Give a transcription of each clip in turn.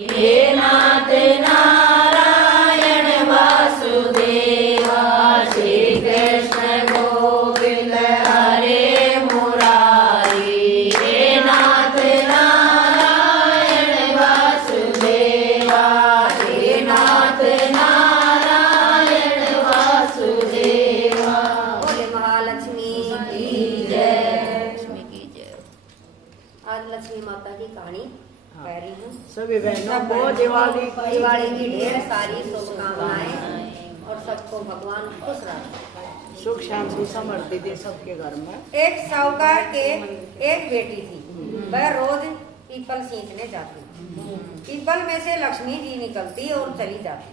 हे नाथ नारायण वासुदेवा, श्री कृष्ण गोविंद हरे मुरारी। हे नाथ नारायण वासुदेवा, हे नाथ नारायण वासुदेवा। बोले महालक्ष्मी की जय, लक्ष्मी की जय। आज लक्ष्मी माता की कहानी कह रही हूँ। सभी बहनों को दिवाली की ढेर सारी शुभकामनाएं और सबको भगवान खुश रखे। सुख शांति समृद्धि दे सबके घर में। एक साहूकार के एक बेटी थी। वह रोज पीपल सींचने जाती। पीपल में से लक्ष्मी जी निकलती और चली जाती।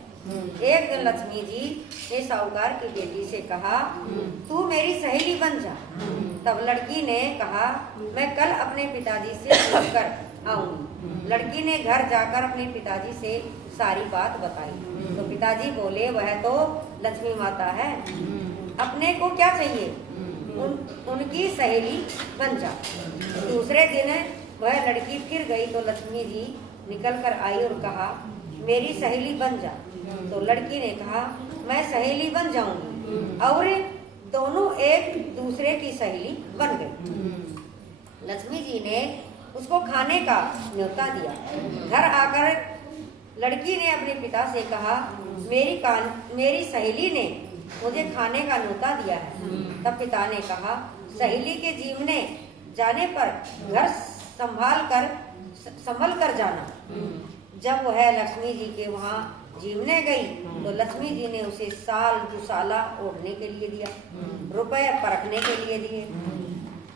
एक दिन लक्ष्मी जी ने साहूकार की बेटी से कहा, तू मेरी सहेली बन जा। तब लड़की ने कहा, मैं कल अपने पिताजी से पूछकर आऊंगी। लड़की ने घर जाकर अपने पिताजी से सारी बात बताई। तो पिताजी बोले, वह तो लक्ष्मी माता है, अपने को क्या चाहिए, उनकी सहेली बन जा। दूसरे दिन वह लड़की फिर गई तो लक्ष्मी जी निकल कर आई और कहा, मेरी सहेली बन जा। तो लड़की ने कहा, मैं सहेली बन जाऊंगी, और दोनों एक दूसरे की सहेली बन गई। लक्ष्मी जी ने उसको खाने का न्योता दिया। घर आकर लड़की ने अपने पिता से कहा, मेरी सहेली ने मुझे खाने का न्योता दिया है। तब पिता ने कहा, सहेली के जीवने जाने पर घर संभल कर जाना। जब वह लक्ष्मी जी के वहाँ जीवने गई तो लक्ष्मी जी ने उसे साल दुसाला ओढ़ने के लिए दिया, रुपए परखने के लिए दिए,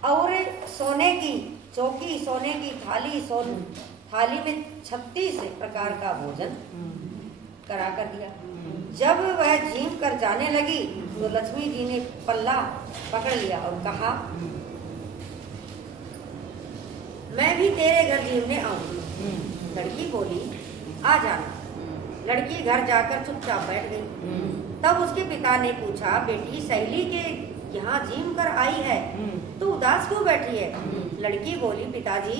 और सोने की चौकी, सोने की थाली में 36 प्रकार का भोजन करा कर दिया। जब वह झीम कर जाने लगी तो लक्ष्मी जी ने पल्ला पकड़ लिया और कहा, मैं भी तेरे घर झीमने आऊंगी। लड़की बोली, आ जाना। लड़की घर जाकर चुपचाप बैठ गई। तब उसके पिता ने पूछा, बेटी सहेली के यहाँ झीम कर आई है तो उदास क्यों बैठी है? लड़की बोली, पिताजी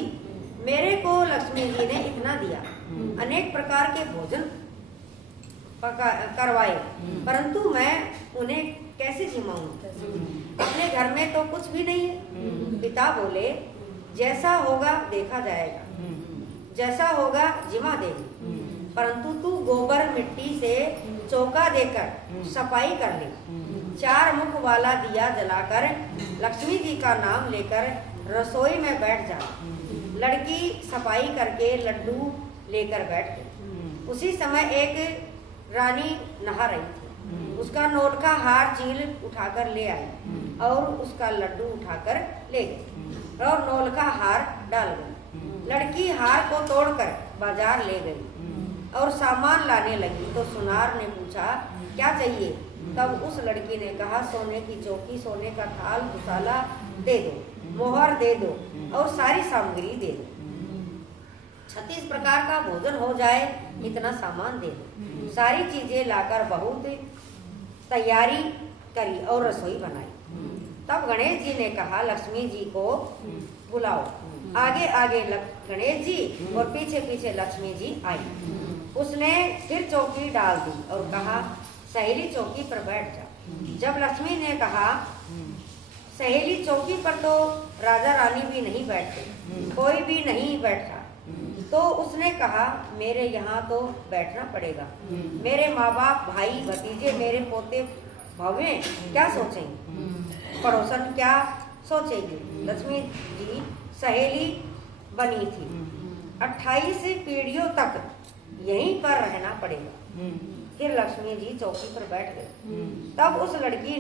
मेरे को लक्ष्मी जी ने इतना दिया, अनेक प्रकार के भोजन करवाए, परंतु मैं उन्हें कैसे जिमाऊं? अपने घर में तो कुछ भी नहीं है। पिता बोले, जैसा होगा देखा जाएगा, जैसा होगा जिमा देगी, परंतु तू गोबर मिट्टी से चौका देकर सफाई कर ले। 4 मुख वाला दिया जलाकर लक्ष्मी जी का नाम लेकर रसोई में बैठ जा। लड़की सफाई करके लड्डू लेकर बैठ गई। उसी समय एक रानी नहा रही थी। उसका नोट का हार चील उठाकर ले आई और उसका लड्डू उठाकर ले गई और नोल का हार डाल गई। लड़की हार को तोड़कर बाजार ले गई और सामान लाने लगी तो सुनार ने पूछा, क्या चाहिए? तब उस लड़की ने कहा, सोने की चौकी, सोने का थाल दुसाला दे दो, मोहर दे दो और सारी सामग्री दे दो। 36 प्रकार का भोजन हो जाए इतना सामान दे दो। सारी चीजें लाकर बहुत तैयारी करी और रसोई बनाई। तब गणेश जी ने कहा, लक्ष्मी जी को बुलाओ। आगे आगे गणेश जी और पीछे पीछे लक्ष्मी जी आई। उसने फिर चौकी डाल दी और कहा, सहेली चौकी पर बैठ जा। जब लक्ष्मी ने कहा, सहेली चौकी पर तो राजा रानी भी नहीं बैठते, कोई भी नहीं बैठा, तो उसने कहा, मेरे यहाँ तो बैठना पड़ेगा। मेरे माँ बाप, भाई भतीजे, मेरे पोते भावे क्या सोचेंगे, पड़ोसन क्या सोचेगी? लक्ष्मी जी सहेली बनी थी, 28 पीढ़ियों तक यहीं पर रहना पड़ेगा। फिर लक्ष्मी जी चौकी पर बैठ गई। तब उस लड़की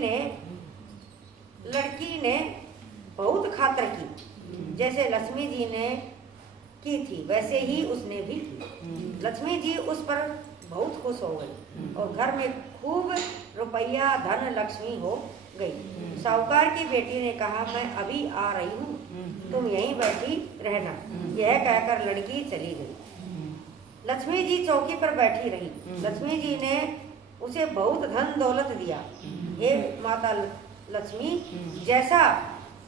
ने बहुत खातर की, जैसे लक्ष्मी जी ने की थी वैसे ही उसने भी की। लक्ष्मी जी उस पर बहुत खुश हो गई और घर में खूब रुपया धन लक्ष्मी हो गई। साहूकार की बेटी ने कहा, मैं अभी आ रही हूँ, तुम यहीं बैठी रहना। यह कहकर लड़की चली गई। लक्ष्मी जी चौकी पर बैठी रही। लक्ष्मी जी ने उसे बहुत धन दौलत दिया। हे माता लक्ष्मी, जैसा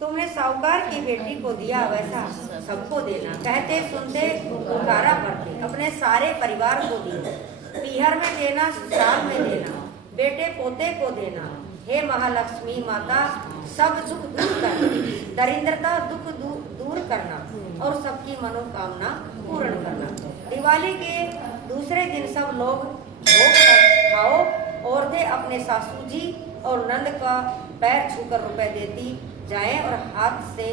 तुमने साहूकार की बेटी को दिया वैसा सबको देना। कहते सुनते पुकारा भरते अपने सारे परिवार को दिया। पीहर में देना, ससुराल में देना, बेटे पोते को देना। हे महालक्ष्मी माता सब दुख दूर करना, दरिद्रता दुख दूर करना और सबकी मनोकामना पूर्ण करना। दिवाली के दूसरे दिन सब लोग भोग खाओ। औरतें अपने सासू जी और नंद का पैर छूकर रुपए देती जाएं और हाथ से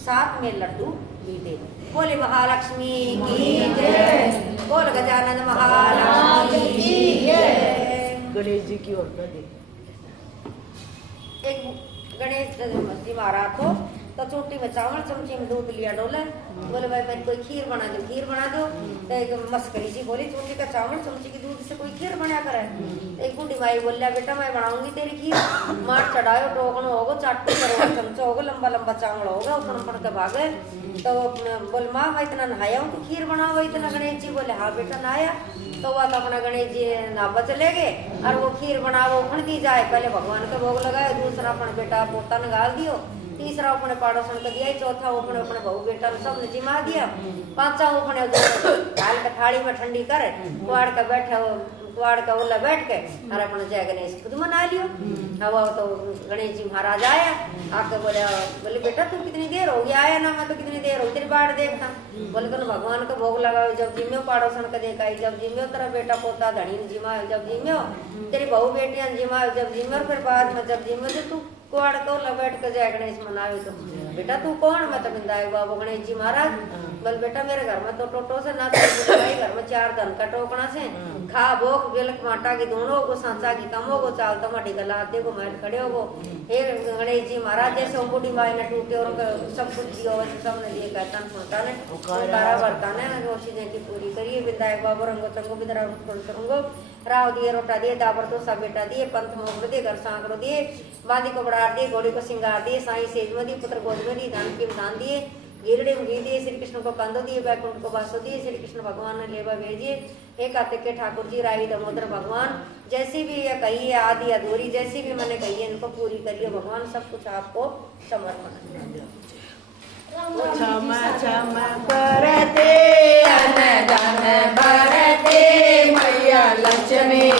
साथ में लड्डू भी दे। बोले महालक्ष्मी की जय, बोल गजानन महालक्ष्मी की जय। गणेश जी की ओर दे। एक गणेश जी महाराज को तो चोटी में चावल, चमची में दूध लिया डोले। बोले भाई मैं कोई खीर बना दो, खीर बना दो। तो एक मस्करी जी बोली चोटी का चावल, चमची की दूध से कोई खीर बना करे। तो एक बूढ़ी माई बोलिया बेटा मैं बनाऊंगी तेरी खीर। मार चढ़ायो, टोकनो होगो, चाटू करो, चमचा होगो, लंबा लंबा चावल होगा, ऊपर के भागे। तो बोले माँ मैं इतना नहाया हूँ, तो खीर बनाओ इतना। गणेश जी बोले हाँ बेटा नहाया। तो वह तो अपना गणेश जी नावा चले गए और वो खीर बनाओ उखड़ दी जाए। पहले भगवान का भोग लगाए, दूसरा अपना बेटा पोता निकाल दियो, तीसरा अपने पड़ोसन को दिया, चौथा अपने अपने बहू बेटा सब ने जिमा दिया, पांचवा अपने दाल का थाली में ठंडी कर कुआड़ का बैठा कुआड़ का ओला बैठ के और अपने जय गणेश खुद मना लियो। अब तो गणेश जी महाराज आया, आके बोले बेटा तू कितनी देर हो गया आया ना। मैं तो कितनी देर हो तेरी बाट देखता। बोले तो भगवान का भोग लगाओ, जब जिम्यो पड़ोसन का देखा, जब जिम्यो तेरा बेटा पोता धनी जिमा, जब जिम्यो तेरी बहू बेटियां जिमा, जब जिम्यो फिर बाद में जब जिम्यो तो तू कुआड़ को बैठ के जय गणेश मनावे। तो बेटा तू कौन? मैं तो बिंदाई बाबू गणेश जी महाराज। बोल बेटा मेरे घर में तो टोटो से ना घर में 4 धन का टोकना से खा भोग बेलक माटा की दोनों को सांचा की कमो को चाल तमाटी गला देखो मैं खड़े हो। हे गणेश जी महाराज जैसे बूढ़ी माई ने टूटे और सब कुछ दियो सबने दिए कहता सुनता ने तारा बरता ने वो चीजें की पूरी करिए। बिंदाई बाबू रंगो चंगो बिदरा करूंगो राव दिए, रोटा दिए, दाबर तो सब बेटा दिए, पंथ मोकड़ दिए, घर सांकड़ो दिए, बांदी को बड़ा दिए, घोड़ी को सिंगार दिए, साई सेज में दिए, पुत्र गोद में दिए, धन की दान दिए, गिरड़े में घी दिए, श्री कृष्ण को कंदो दिए, बैकुंठ को बासो दिए, श्री कृष्ण भगवान ने लेवा भेजिए। हे कार्तिक के ठाकुर जी रावी दामोदर भगवान जैसी भी ये कही है आदि अधूरी जैसी भी मैंने कही है इनको पूरी करिए भगवान। सब कुछ आपको समर्पण। क्षमा क्षमा करते अन धन भरते मैया लक्ष्मी